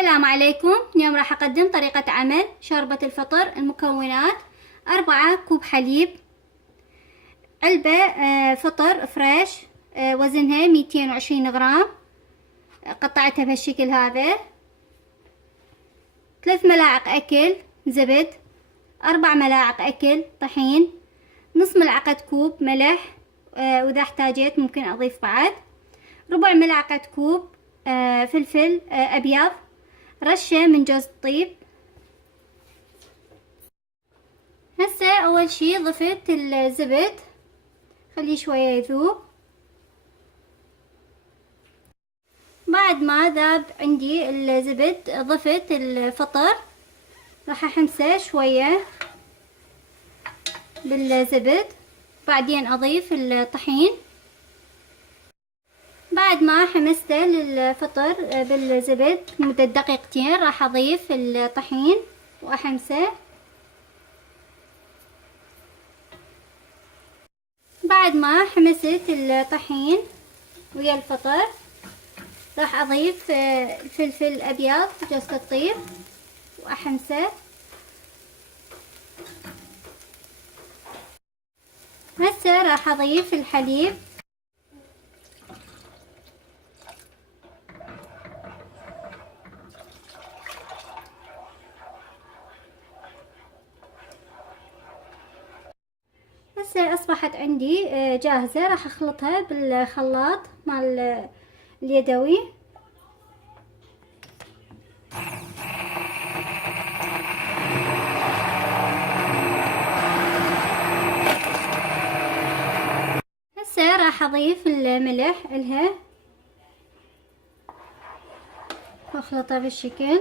السلام عليكم. اليوم راح أقدم طريقة عمل شوربة الفطر. المكونات 4 كوب حليب، علبة فطر فريش وزنها 220 غرام، قطعتها بهالشكل هذا، 3 ملاعق أكل زبد، 4 ملاعق أكل طحين، نص ملعقة كوب ملح، وإذا احتاجت ممكن أضيف بعد، ربع ملعقة كوب فلفل أبيض، رشة من جوز الطيب. هسه أول شي ضفت الزبد، خليه شوية يذوب. بعد ما ذاب عندي الزبد ضفت الفطر، راح أحمسه شوية بالزبد، بعدين أضيف الطحين. بعد ما حمسته للفطر بالزبد لمدة دقيقتين راح أضيف الطحين وأحمسه. بعد ما حمست الطحين ويا الفطر راح أضيف الفلفل الأبيض جوز الطيب وأحمسه. هسه راح أضيف الحليب، هسه أصبحت عندي جاهزة. راح أخلطها بالخلاط مال اليدوي. هسه راح أضيف الملح إلها وأخلطها بالشكل.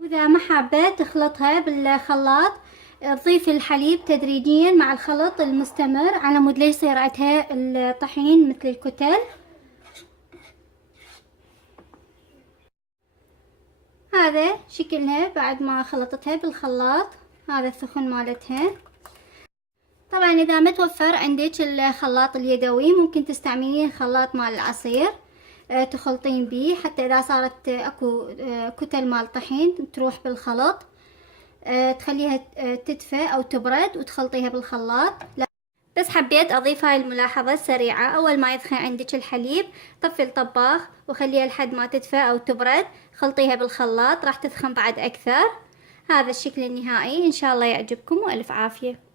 وإذا ما حابة تخلطها بالخلاط تضيف الحليب تدريجيا مع الخلط المستمر على مود لا يصير عندها الطحين مثل الكتل. هذا شكلها بعد ما خلطتها بالخلاط، هذا الثخن مالتها. طبعا إذا ما توفر عندك الخلاط اليدوي ممكن تستعملين خلاط مال العصير تخلطين بيه، حتى إذا صارت أكو كتل مال طحين تروح بالخلط، تخليها تدفى أو تبرد وتخلطيها بالخلاط. بس حبيت أضيف هاي الملاحظة السريعة. أول ما يدخل عندك الحليب طفي الطباخ وخليها لحد ما تدفى أو تبرد، خلطيها بالخلاط راح تثخن بعد أكثر. هذا الشكل النهائي، إن شاء الله يعجبكم وألف عافية.